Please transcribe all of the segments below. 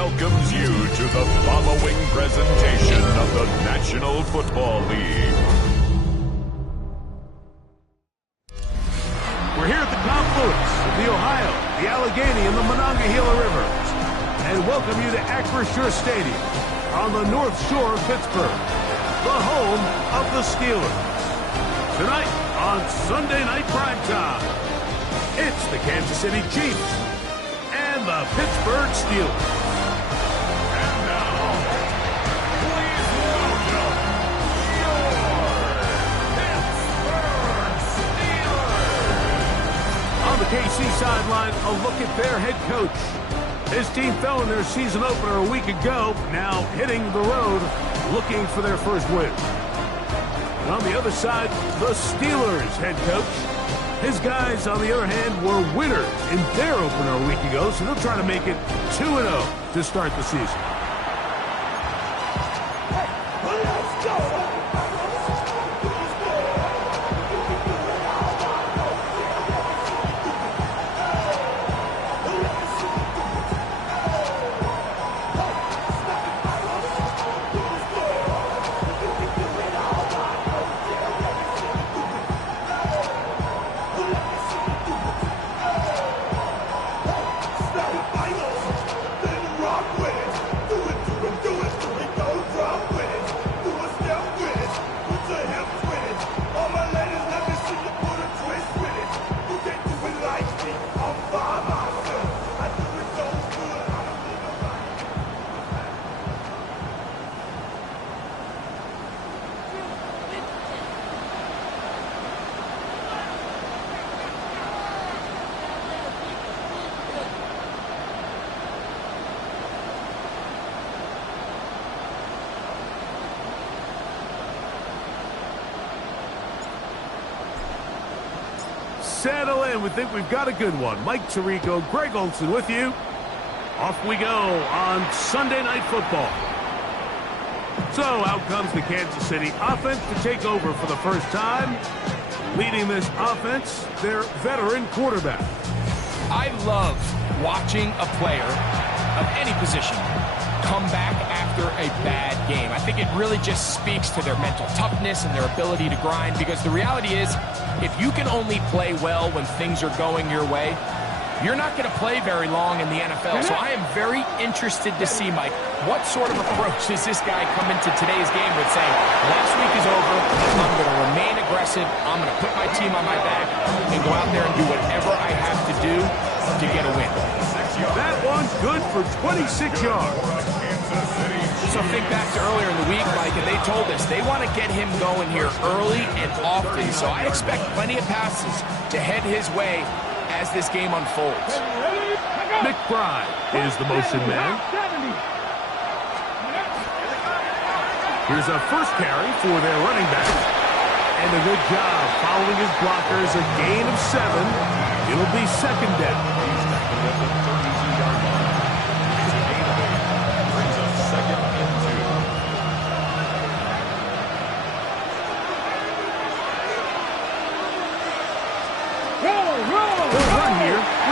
welcomes you to the following presentation of the National Football League. We're here at the confluence of the Ohio, the Allegheny, and the Monongahela Rivers, and welcome you to Acrisure Stadium on the North Shore of Pittsburgh, the home of the Steelers. Tonight on Sunday Night Primetime, it's the Kansas City Chiefs and the Pittsburgh Steelers. And now, please welcome your Pittsburgh Steelers. On the KC sideline, a look at their head coach. His team fell in their season opener a week ago, now hitting the road, looking for their first win. And on the other side, the Steelers head coach. His guys, on the other hand, were winners in their opener a week ago, so they'll try to make it 2-0 to start the season. Let's go! Settle in. We think we've got a good one. Mike Tirico, Greg Olson with you. Off we go on Sunday Night Football. So out comes the Kansas City offense to take over for the first time. Leading this offense, their veteran quarterback. I love watching a player of any position come back after a bad game. I think it really just speaks to their mental toughness and their ability to grind, because the reality is, if you can only play well when things are going your way, you're not going to play very long in the NFL. So I am very interested to see, Mike, what sort of approach does this guy come into today's game with, saying, last week is over, I'm going to remain aggressive, I'm going to put my team on my back and go out there and do whatever I have to do to get a win. That one good for 26 yards. So think back to earlier in the week, Mike, and they told us they want to get him going here early and often. So I expect plenty of passes to head his way as this game unfolds. McBride is the motion man. Here's a first carry for their running back. And a good job following his blockers, a gain of 7. It'll be second down.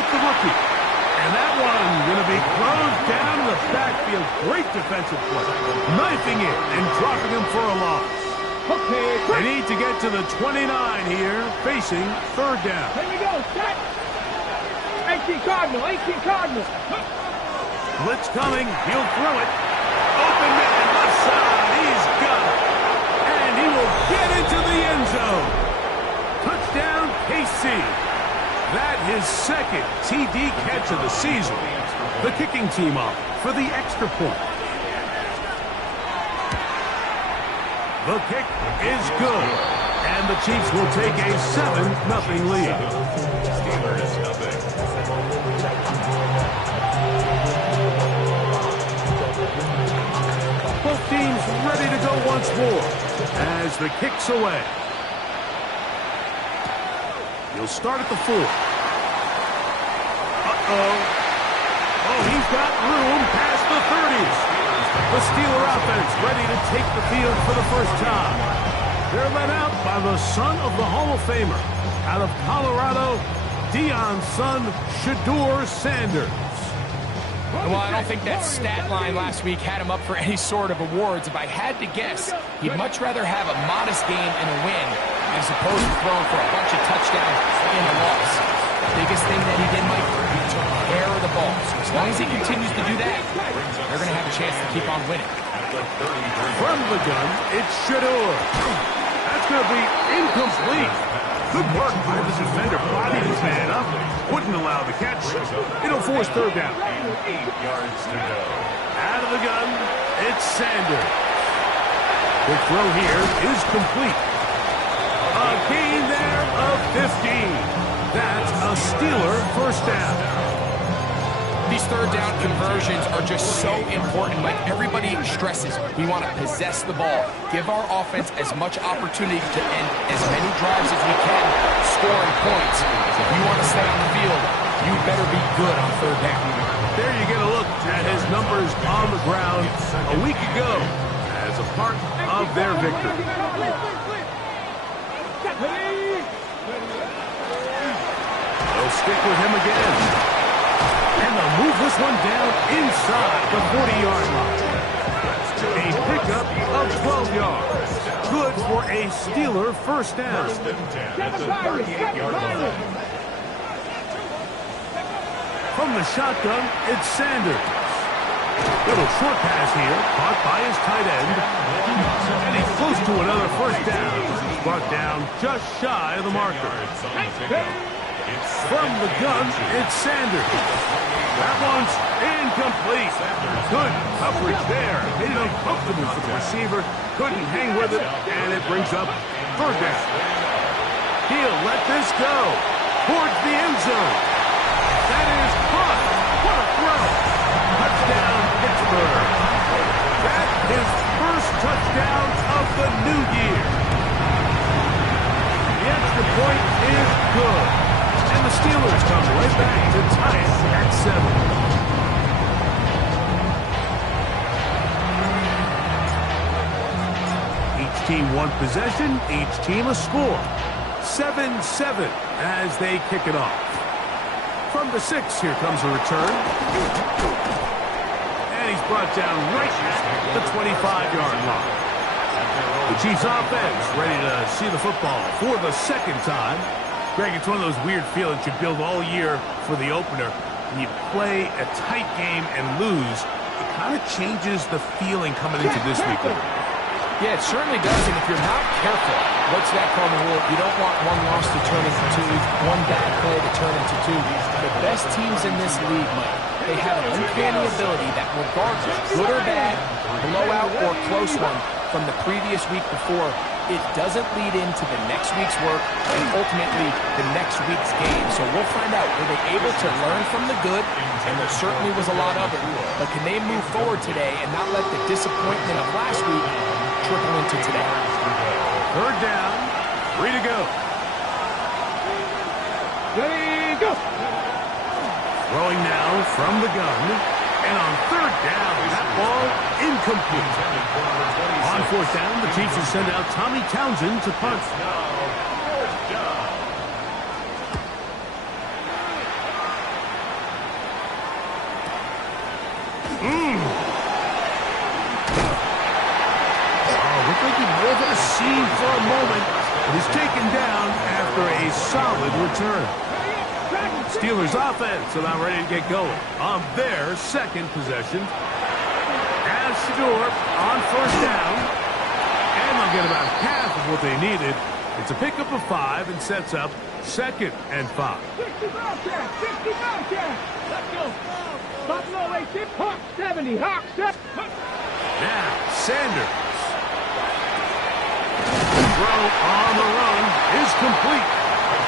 The rookie. And that one going to be closed down in the backfield. Great defensive play. Knifing it and dropping him for a loss. They need to get to the 29 here, facing third down. Here we go, set. 18 Cardinal, 18 Cardinal. Blitz coming. He'll throw it. Open man, left side. He's got it. And he will get into the end zone. Touchdown, KC. That his second TD catch of the season. The kicking team off for the extra point. The kick is good. And the Chiefs will take a 7-0 lead. Both teams ready to go once more as the kick's away. He'll start at the 4. Oh, he's got room past the 30s. The Steeler offense ready to take the field for the first time. They're led out by the son of the Hall of Famer. Out of Colorado, Deion's son, Shedeur Sanders. Well, I don't think that stat line last week had him up for any sort of awards. If I had to guess, he'd much rather have a modest game and a win as opposed to throwing for a bunch of touchdowns in a loss. The biggest thing that he did, Mike, he took care of the ball. So as long as he continues to do that, they're going to have a chance to keep on winning. From the gun, it's Shador. That's going to be incomplete. Good work by the defender, bodied his man up, wouldn't allow the catch. It'll force third down. 8 yards to go. Out of the gun, it's Sanders. Quick throw here is complete. A gain there of 15. That's a Steeler first down. These third down conversions are just so important. Like everybody stresses, we want to possess the ball, give our offense as much opportunity to end as many drives as we can, scoring points. If you want to stay on the field, you better be good on third down. There you get a look at his numbers on the ground a week ago as a part of their victory. They'll stick with him again. And they'll move this one down inside the 40-yard line. A pickup of 12 yards. Good for a Steeler first down. At the 38-yard line. From the shotgun, it's Sanders. Little short pass here, caught by his tight end. And he's close to another first down. He's brought down just shy of the marker. From the gun, it's Sanders. That one's incomplete. Good coverage there. Made it uncomfortable for the receiver. Couldn't hang with it, and it brings up third down. He'll let this go towards the end zone. That is caught. What a throw. Touchdown, Pittsburgh. That's his first touchdown of the new year. The extra point is good. And the Steelers come right back to tie it at 7. Each team one possession, each team a score. 7-7 as they kick it off. From the 6, here comes a return. And he's brought down right at the 25-yard line. The Chiefs offense ready to see the football for the second time. Greg, it's one of those weird feelings you build all year for the opener. When you play a tight game and lose, it kind of changes the feeling coming into this week. Yeah, it certainly does, and if you're not careful, what's that called in the rule? You don't want one loss to turn into two, one bad play to turn into two. The best teams in this league, Mike, they have an uncanny ability that regardless, good or bad, blowout or close one from the previous week before, it doesn't lead into the next week's work and ultimately the next week's game. So we'll find out, were they able to learn from the good? And there certainly was a lot of it. But can they move forward today and not let the disappointment of last week trickle into today? Third down, 3 to go. Ready, go. Throwing now from the gun. And on third down, that ball incomplete. On fourth down, the Chiefs will send out Tommy Townsend to punt. Looked like he was on the scene for a moment, but is taken down after a solid return. Steelers offense are now ready to get going on their second possession. As Shador on first down, and they'll get about half of what they needed. It's a pickup of 5 and sets up 2nd and 5. 60 Bobcat, 60 Bobcat. Let's go. Buffalo 86, Hawk 70, Hawk 7. Now, Sanders. Throw on the run is complete.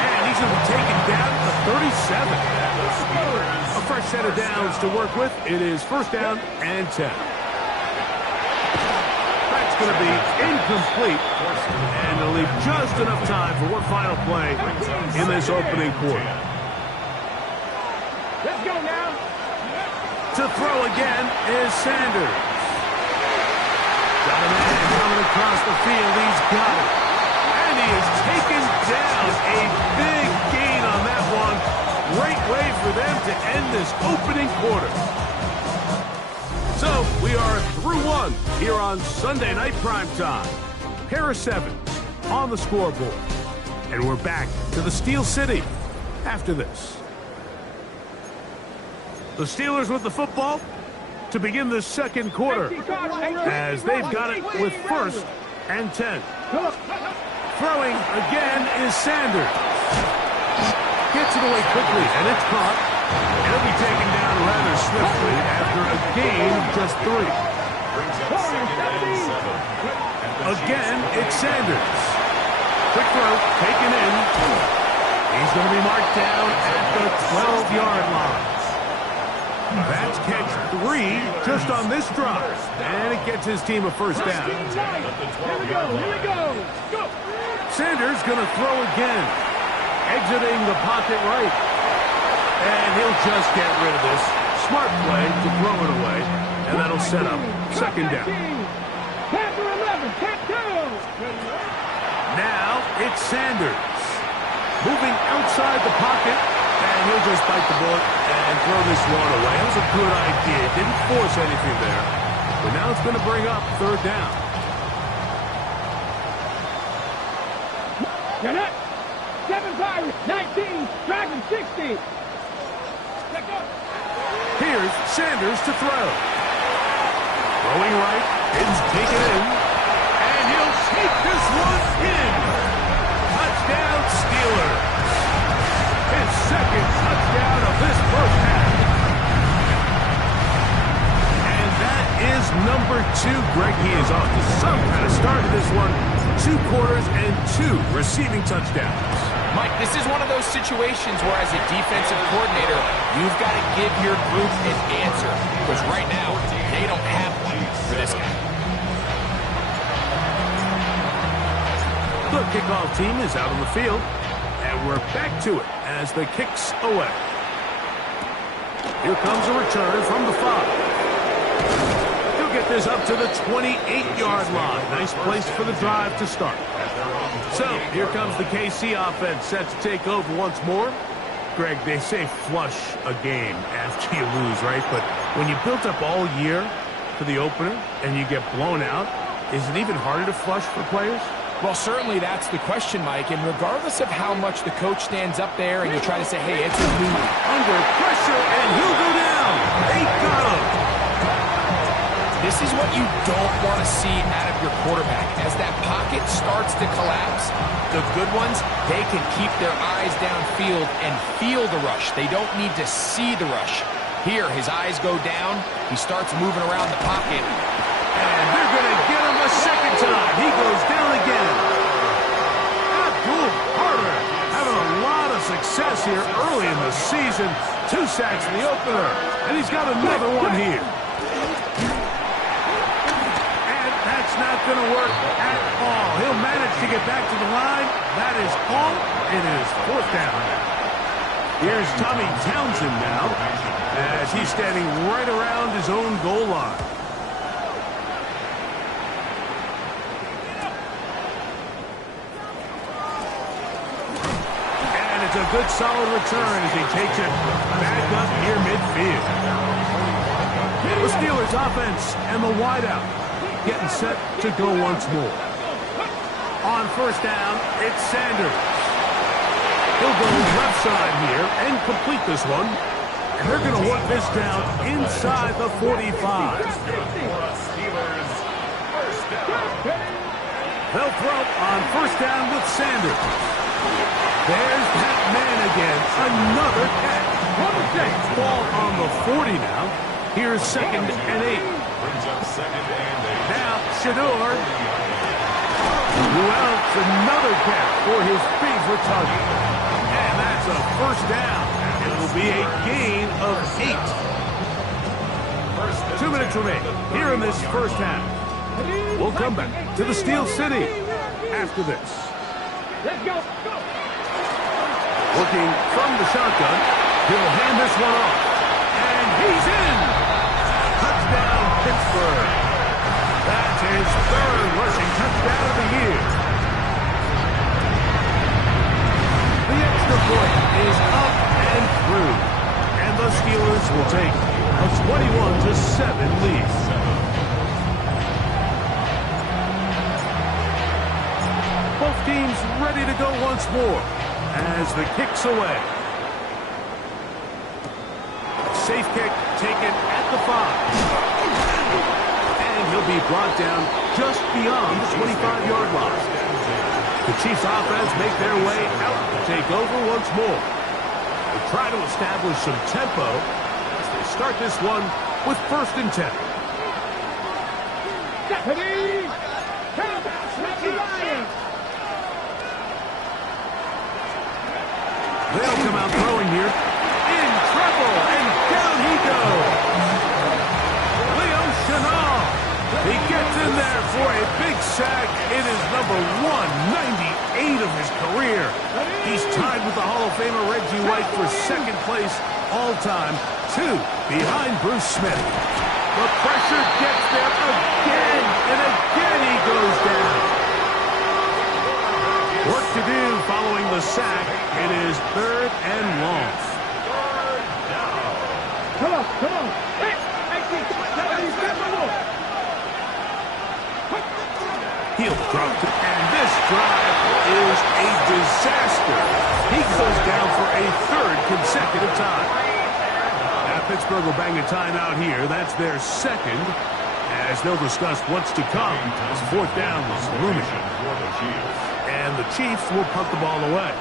And he's going to be taken down to 37. A fresh set of downs to work with. It is first down and 10. That's going to be incomplete. And they'll leave just enough time for one final play in this opening quarter. Let's go now. To throw again is Sanders. Got a man coming across the field. He's got it. And he is taken down. A big gain on that one. Great way for them to end this opening quarter. So we are through one here on Sunday Night Primetime. Pair of sevens on the scoreboard. And we're back to the Steel City after this. The Steelers with the football to begin the second quarter as they've got it with 1st and 10. Throwing again is Sanders. Gets it away quickly, and it's caught. It'll be taken down rather swiftly after a gain of just 3. Again, it's Sanders. Quick throw, taken in. He's going to be marked down at the 12-yard line. That's catch 3 just on this drive. And it gets his team a first down. Here we go. Sanders going to throw again. Exiting the pocket right. And he'll just get rid of this. Smart play to throw it away. And that'll set up second down. Now it's Sanders. Moving outside the pocket. And he'll just bite the bullet and throw this one away. That was a good idea. Didn't force anything there. But now it's going to bring up third down. You're not. 7 Pirates, 19, Dragon 60. Here's Sanders to throw. Throwing right, it's taken in, and he'll take this one in. Touchdown Steelers. His second touchdown of this first half. And that is number 2. Greg, he is off to some kind of start to this one. 2 quarters and 2 receiving touchdowns. Mike, this is one of those situations where as a defensive coordinator, you've got to give your group an answer. Because right now, they don't have one for this guy. The kickoff team is out on the field. And we're back to it as the kick's away. Here comes a return from the 5. He'll get this up to the 28-yard line. Nice place for the drive to start. So, here comes the KC offense set to take over once more. Greg, they say flush a game after you lose, right? But when you built up all year for the opener and you get blown out, is it even harder to flush for players? Well, certainly that's the question, Mike. And regardless of how much the coach stands up there and you try to say, hey, it's a new under pressure, and he'll go down. They got him. This is what you don't want to see out of your quarterback. As that pocket starts to collapse, the good ones, they can keep their eyes downfield and feel the rush. They don't need to see the rush. Here, his eyes go down. He starts moving around the pocket. And they're going to get him a second time. He goes down again. Abdul Carter having a lot of success here early in the season. 2 sacks in the opener. And he's got another one here. And that's not going to work at all. He'll manage to get back to the line. That is all. It is 4th down. Here's Tommy Townsend now as he's standing right around his own goal line. It's a good solid return as he takes it back up near midfield. The Steelers offense and the wideout getting set to go once more. On 1st down, it's Sanders. He'll go left side here and complete this one. And they're going to work this down inside the 45. They'll throw on 1st down with Sanders. There's that man again. Another catch. Ball on the 40 now. Here's 2nd and 8. Now, Shador. Wells, another catch for his favorite target. And that's a 1st down. It will be a gain of 8. 2 minutes remain here in this first half. We'll come back to the Steel City after this. Let's go. Working from the shotgun, he'll hand this one off. And he's in! Touchdown, Pittsburgh. That's his 3rd rushing touchdown of the year. The extra point is up and through. And the Steelers will take a 21-7 lead. Both teams ready to go once more as the kick's away. Safe kick taken at the 5. And he'll be brought down just beyond the 25-yard line. The Chiefs offense make their way out to take over once more. They try to establish some tempo as they start this one with 1st and 10. Deputy! Lions! They'll come out throwing here. In trouble, and down he goes. Leo Chenal. He gets in there for a big sack. It is number 198 of his career. He's tied with the Hall of Famer Reggie White for 2nd place all-time, 2 behind Bruce Smith. The pressure gets there again, and again he goes down. Work to do following the sack. It is 3rd and long. Come on, come on. Hey, He'll drop it, and this drive is a disaster. He goes down for a 3rd consecutive time. Now Pittsburgh will bang a timeout here. That's their 2nd, as they'll discuss what's to come as 4th down was looming. And the Chiefs will punt the ball away,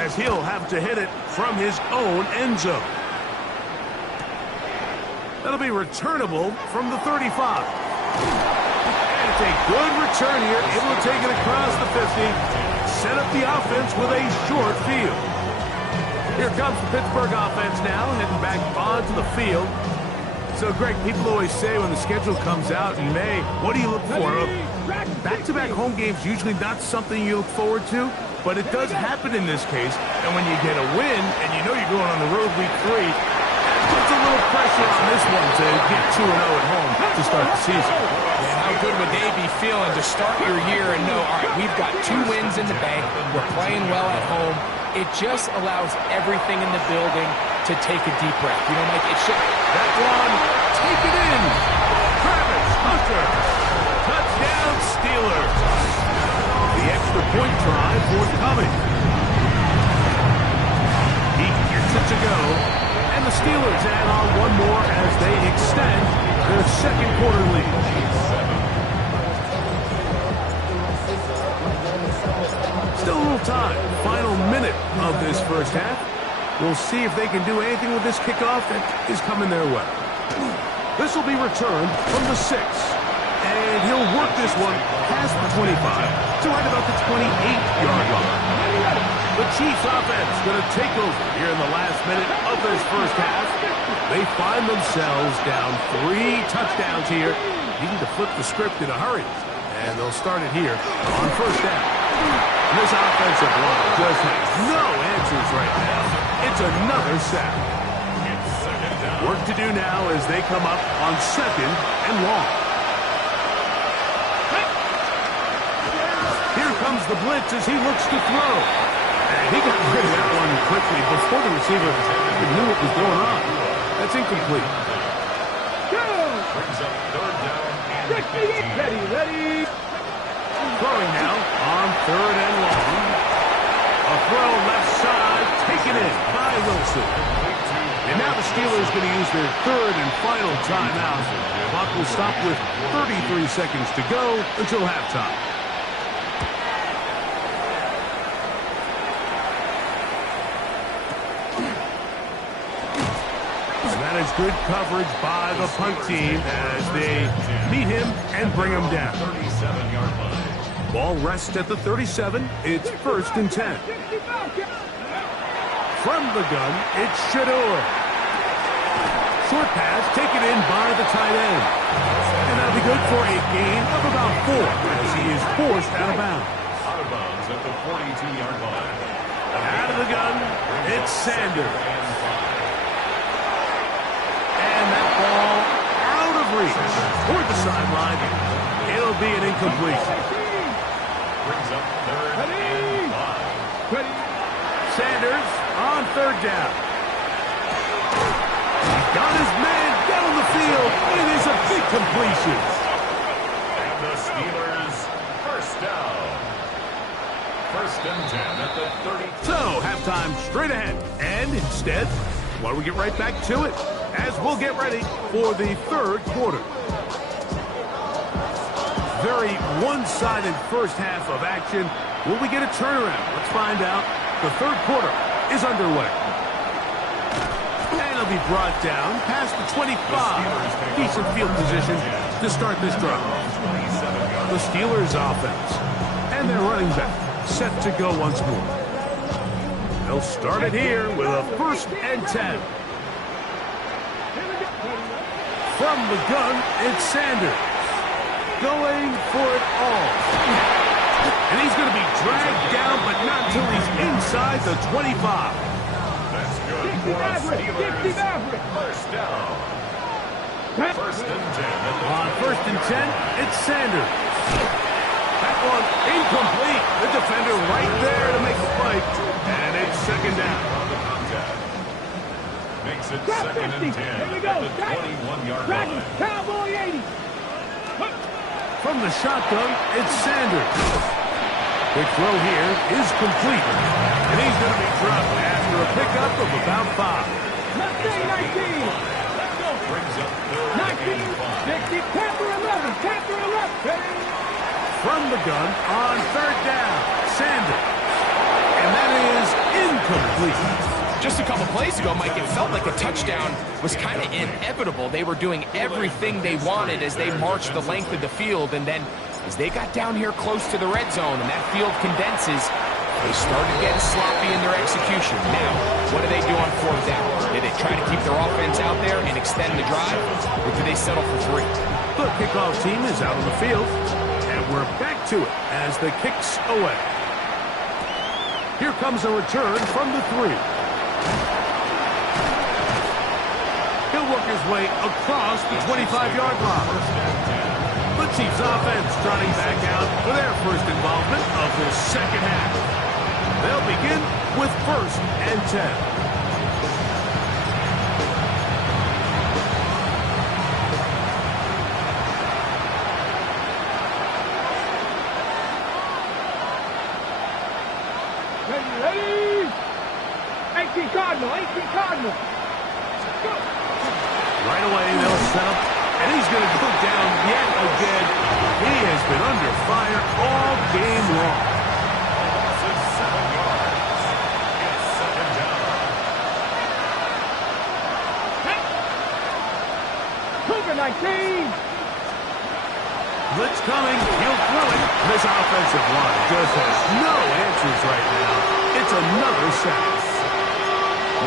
as he'll have to hit it from his own end zone. That'll be returnable from the 35. And it's a good return here, able to take it across the 50, set up the offense with a short field. Here comes the Pittsburgh offense now, heading back onto the field. So, Greg, people always say when the schedule comes out in May, what do you look for? Back-to-back home games usually not something you look forward to, but it does happen in this case. And when you get a win, and you know you're going on the road week 3, that puts a little pressure on this one to get 2-0 at home to start the season. Man, how good would they be feeling to start your year and know, all right, we've got 2 wins in the bank, we're playing well at home. It just allows everything in the building to take a deep breath. You know, Mike, it should. That one, take it in. Travis Hunter. Touchdown, Steelers. The extra point try forthcoming. He gets it to go. And the Steelers add on one more as they extend their 2nd quarter lead. Still a little time. Final minute of this 1st half. We'll see if they can do anything with this kickoff that is coming their way. This will be returned from the 6. And he'll work this one past the 25 to right about the 28-yard line. The Chiefs offense going to take over here in the last minute of this 1st half. They find themselves down 3 touchdowns here, needing to flip the script in a hurry. And they'll start it here on 1st down. This offensive line just has no answers right now. It's another sack. Work to do now as they come up on 2nd and long. Here comes the blitz as he looks to throw. And he got rid of that one quickly before the receiver even knew what was going on. That's incomplete. Brings up 3rd down and 15. Ready. Throwing now on 3rd and long. A throw left side, taken in by Wilson. And now the Steelers going to use their 3rd and final timeout. The clock will stop with 33 seconds to go until halftime. And that is good coverage by the punt team as they meet him and bring him down. 37-yard line. Ball rests at the 37. It's 1st and 10. From the gun, it's Shador. Short pass taken in by the tight end. And that'll be good for a gain of about 4 as he is forced out of bounds. Out of bounds at the 42-yard line. Out of the gun, it's Sanders. And that ball out of reach toward the sideline. It'll be an incompletion. Brings up 3rd and 5. Sanders on 3rd down. incompletion. And the Steelers first down. First and 10 at the 30. So, halftime straight ahead. And instead, why don't we get right back to it as we'll get ready for the third quarter. Very one-sided first half of action. Will we get a turnaround? Let's find out. The third quarter is underway. And it'll be brought down past the 25. Decent field position to start this drive. The Steelers offense and their running back set to go once more. They'll start it here with a first and 10. From the gun, it's Sanders. Going for it all. And he's going to be dragged down, but not until he's inside the 25. That's good for the Steelers. First down. First and 10. On first and 10, it's Sanders. That one incomplete. The defender right there to make the play. And it's second down. Makes it second and 10 at the 21-yard line. Cowboy 80. From the shotgun, it's Sanders. Quick throw here is complete. And he's going to be dropped after a pickup of about 5. Mustang 19. Brings up third and 5. 60. Panther 11. Panther 11. From the gun on third down, Sanders. And that is incomplete. Just a couple plays ago, Mike, it felt like a touchdown was kind of inevitable. They were doing everything they wanted as they marched the length of the field, and then as they got down here close to the red zone and that field condenses, they started getting sloppy in their execution. Now, what do they do on fourth down? Did they try to keep their offense out there and extend the drive, or do they settle for 3? The kickoff team is out on the field, and we're back to it as the kick's away. Here comes a return from the 3. He'll work his way across the 25-yard line. The Chiefs offense trotting back out for their first involvement of the second half. They'll begin with first and 10. Ready? 18 Cardinal. 18 Cardinal. Go. Right away, they'll set up, and he's going to go down yet again. He has been under fire all game long. Loss of 7 yards. It's second down. Cougar 19. Blitz coming. He'll throw it. This offensive line just has no answers right now. It's another sack.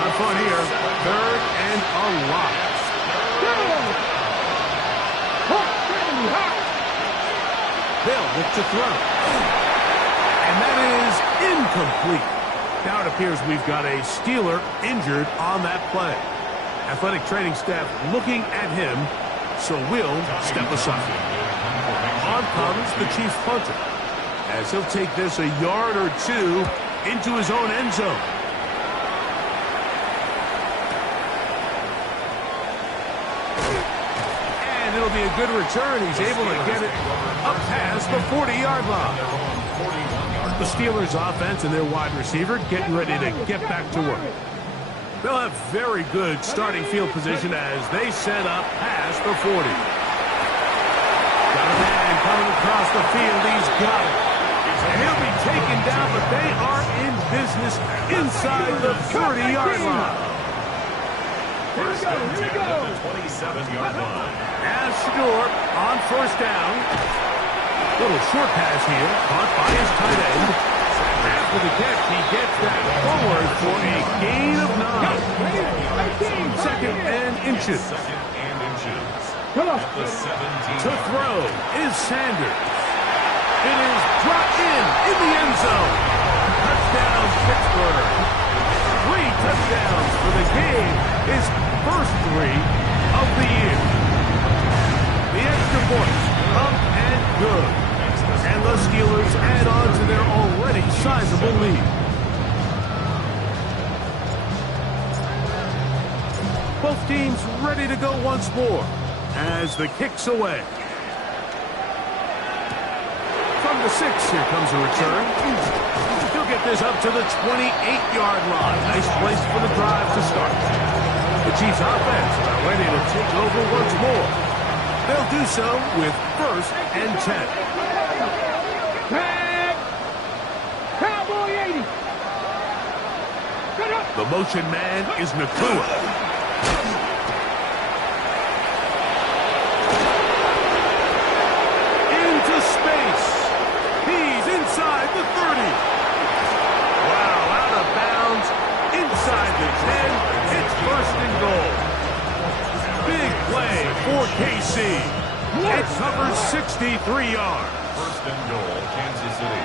Not fun here. Third and a lot. They'll look to throw. And that is incomplete. Now it appears we've got a Steeler injured on that play. Athletic training staff looking at him, so we'll step aside. On comes the Chiefs punter, as he'll take this a yard or 2 into his own end zone. And it'll be a good return. He's able to get it up past the 40-yard line. The Steelers offense and their wide receiver getting ready to get back to work. They'll have very good starting field position as they set up past the 40. Got a man coming across the field. He's got it. And he'll be taken down, but they are in business inside the 30-yard line. First and 10 at the 27-yard line. As Shador on first down. Little short pass here, caught by his tight end. After the catch, he gets that forward for a gain of 9. Second and inches. Second and inches. Come on. At the 17. To throw is Sanders. It is dropped in the end zone. Touchdown, Pittsburgh. 3 touchdowns for the game. His first 3 of the year. The extra points up and good. And the Steelers add on to their already sizable lead. Both teams ready to go once more. as the kick's away. From the 6, here comes a return. He'll get this up to the 28-yard line. Nice place for the drive to start. The Chiefs offense about ready to take over once more. They'll do so with 1st and 10. Tag! Cowboy 80! The motion man is Nakua. Into space. He's inside the 30. Wow, out of bounds. Inside the 10. It's 1st and goal. Big play for KC. It covers 63 yards. 1st and goal, Kansas City.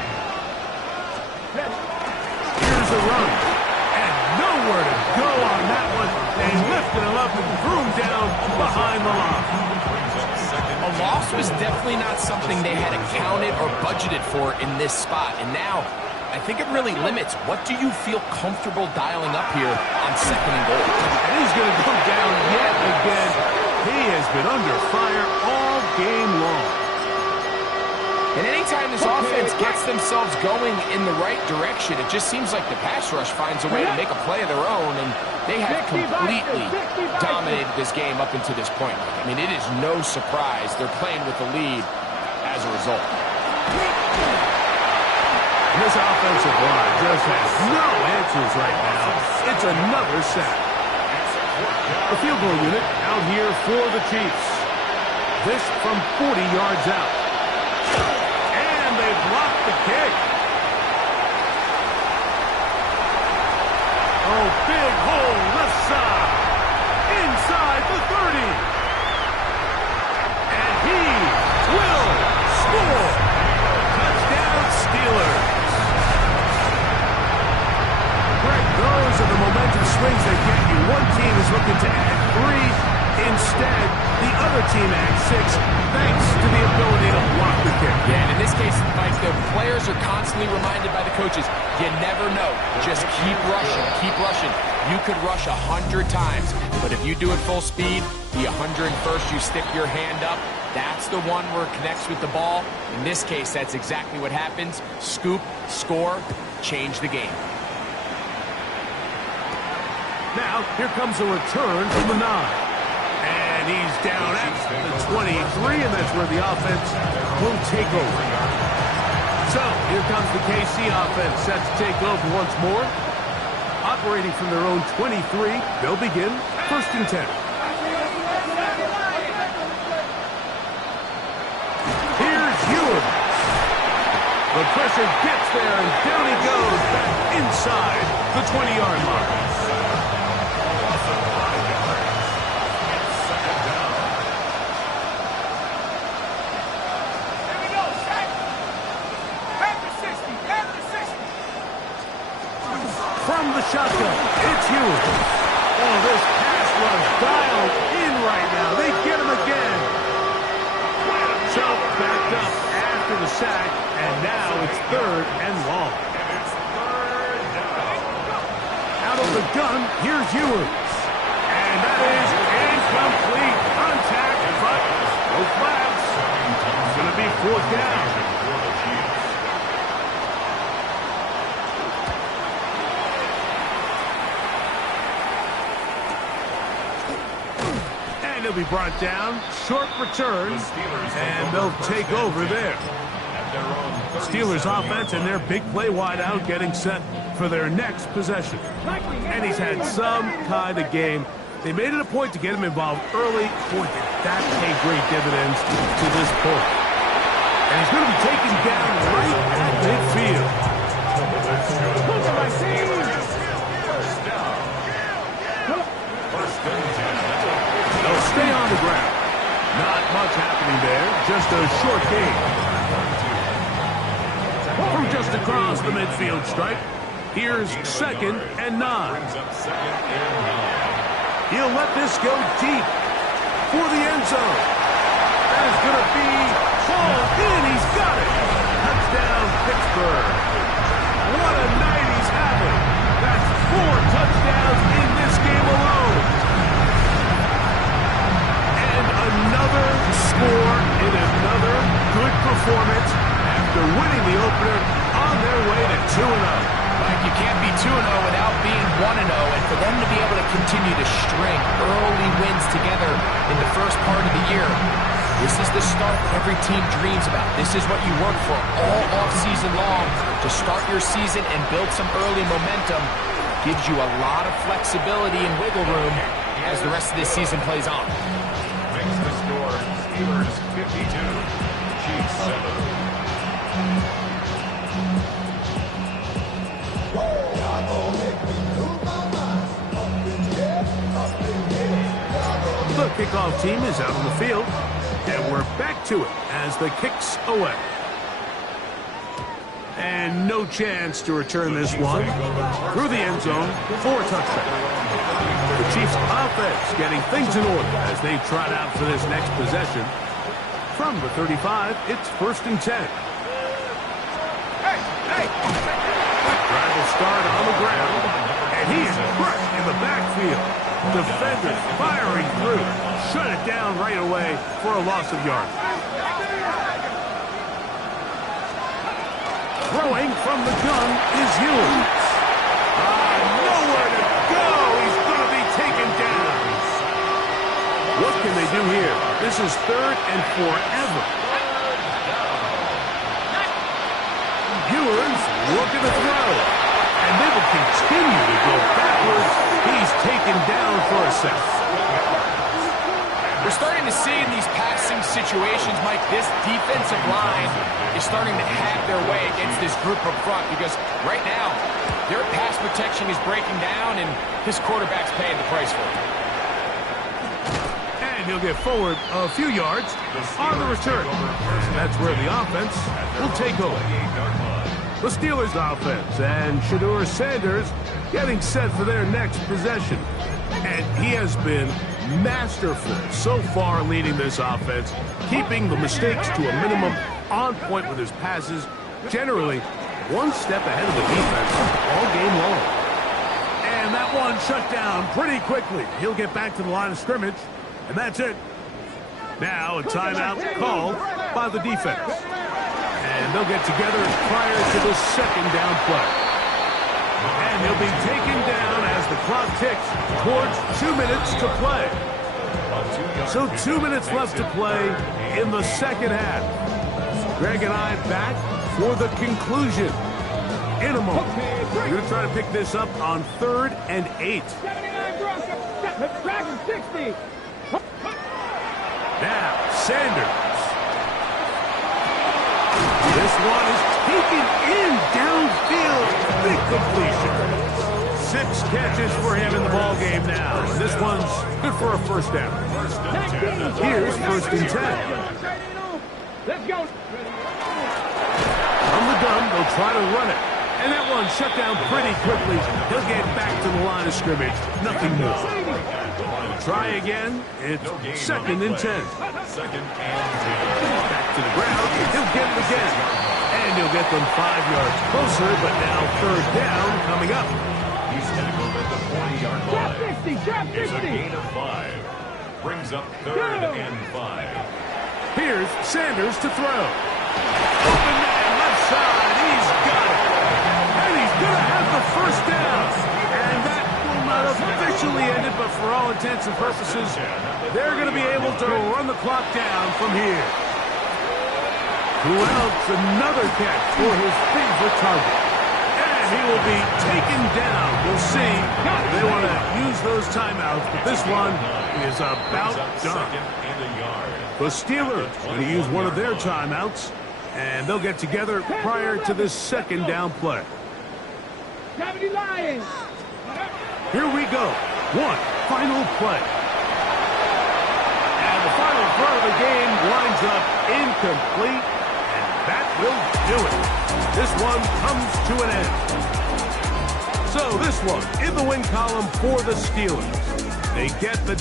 Here's a run. And nowhere to go on that one. They lifted him up and threw him down behind the line. A loss was definitely not something they had accounted or budgeted for in this spot. And now, I think it really limits what do you feel comfortable dialing up here on 2nd and goal. And he's going to go down yet again. He has been under fire all game long. And anytime this offense gets themselves going in the right direction, it just seems like the pass rush finds a way to make a play of their own, and they have completely dominated this game up until this point. I mean, it is no surprise they're playing with the lead as a result. This offensive line just has no answers right now. It's another sack. The field goal unit out here for the Chiefs. This from 40 yards out. And they blocked the kick. Oh, big hole left side. Inside the 30. And he will score. Touchdown Steelers. Those are the momentum swings that get you. One team is looking to add 3. Instead, the other team adds 6, thanks to the ability to block the kick. Yeah, and in this case, Mike, the players are constantly reminded by the coaches, you never know. Just keep rushing, keep rushing. You could rush 100 times, but if you do it full speed, the 101st you stick your hand up, that's the one where it connects with the ball. In this case, that's exactly what happens. Scoop, score, change the game. Now, here comes a return from the 9. And he's down at the 23, and that's where the offense will take over. So, here comes the KC offense set to take over once more. Operating from their own 23, they'll begin 1st and 10. Here's Ewers. The pressure gets there, and down he goes back inside the 20-yard line. From the shotgun, it's Ewers. Oh, this pass was dialed in right now. They get him again. So, backed up after the sack, and now it's 3rd and long. Out of the gun, here's Ewers. And that is incomplete. Contact, but no flags. It's going to be 4th down. He'll be brought down. Short return, and they'll take over there. The Steelers offense and their big play wideout getting set for their next possession. And he's had some kind of game. They made it a point to get him involved early. Boy, did that pay great dividends to this point. And he's going to be taken down right at midfield. They'll stay on the ground. Not much happening there. Just a short game. From just across the midfield stripe, here's 2nd and 9. He'll let this go deep for the end zone. That is going to be hauled in. He's got it. Touchdown, Pittsburgh. What a night he's having. That's 4 touchdowns in this game alone. And another performance after winning the opener on their way to 2-0. Like, you can't be 2-0 without being 1-0, and for them to be able to continue to string early wins together in the first part of the year, this is the start that every team dreams about. This is what you work for all offseason long to start your season and build some early momentum. Gives you a lot of flexibility and wiggle room as the rest of this season plays on. Makes the score Steelers 52, Chiefs 7. The kickoff team is out on the field, and we're back to it as the kick's away. And no chance to return this one through the end zone for a touchdown. The Chiefs offense getting things in order as they trot out for this next possession. From the 35, it's 1st and 10. Drive will start on the ground, and he is crushed in the backfield. Defenders firing through. Shut it down right away for a loss of yards. Throwing from the gun is Ewing. Nowhere to go. He's going to be taken down. What can they do here? This is 3rd and forever. Ewers looking to throw. And they will continue to go backwards. He's taken down for a sack. We're starting to see in these passing situations, Mike, this defensive line is starting to have their way against this group up front because right now, their pass protection is breaking down and this quarterback's paying the price for it. And he'll get forward a few yards on the return. And that's where the offense will take over. The Steelers offense and Shedeur Sanders getting set for their next possession. And he has been masterful so far leading this offense, keeping the mistakes to a minimum, on point with his passes, generally one step ahead of the defense all game long. And that one shut down pretty quickly. He'll get back to the line of scrimmage, and that's it. Now a timeout called by the defense. And they'll get together prior to the 2nd down play. And he'll be taken down as the clock ticks towards 2 minutes to play. So 2 minutes left to play in the 2nd half. Greg and I back for the conclusion in a moment. We're going to try to pick this up on 3rd and 8. 79 Broncos, 60. Now, Sanders. This one is taken in downfield. Big completion. 6 catches for him in the ball game now. This one's good for a 1st down. Here's 1st and 10. Let's go. From the gun, they'll try to run it. And that one shut down pretty quickly. He'll get back to the line of scrimmage. Nothing more. Try again. It's 2nd and 10. 2nd and 10. Back to the ground. He'll get it again. And he'll get them 5 yards closer, but now 3rd down coming up. He's tackled at the 40-yard Drop line. 60, drop It's a 60. gain of 5. Brings up 3rd and 5. Here's Sanders to throw. Open man, left side. He's got it. And he's going to have the 1st down. And that will not officially end it, but for all intents and purposes, they're going to be able to run the clock down from here. Who else? Another catch for his favorite target. And he will be taken down. We'll see. They want to use those timeouts, but this one is about done. The Steelers going to use one of their timeouts, and they'll get together prior to this 2nd down play. 70 Lions. Here we go. One final play. And the final throw of the game winds up incomplete, and that will do it. This one comes to an end. So this one in the win column for the Steelers. They get the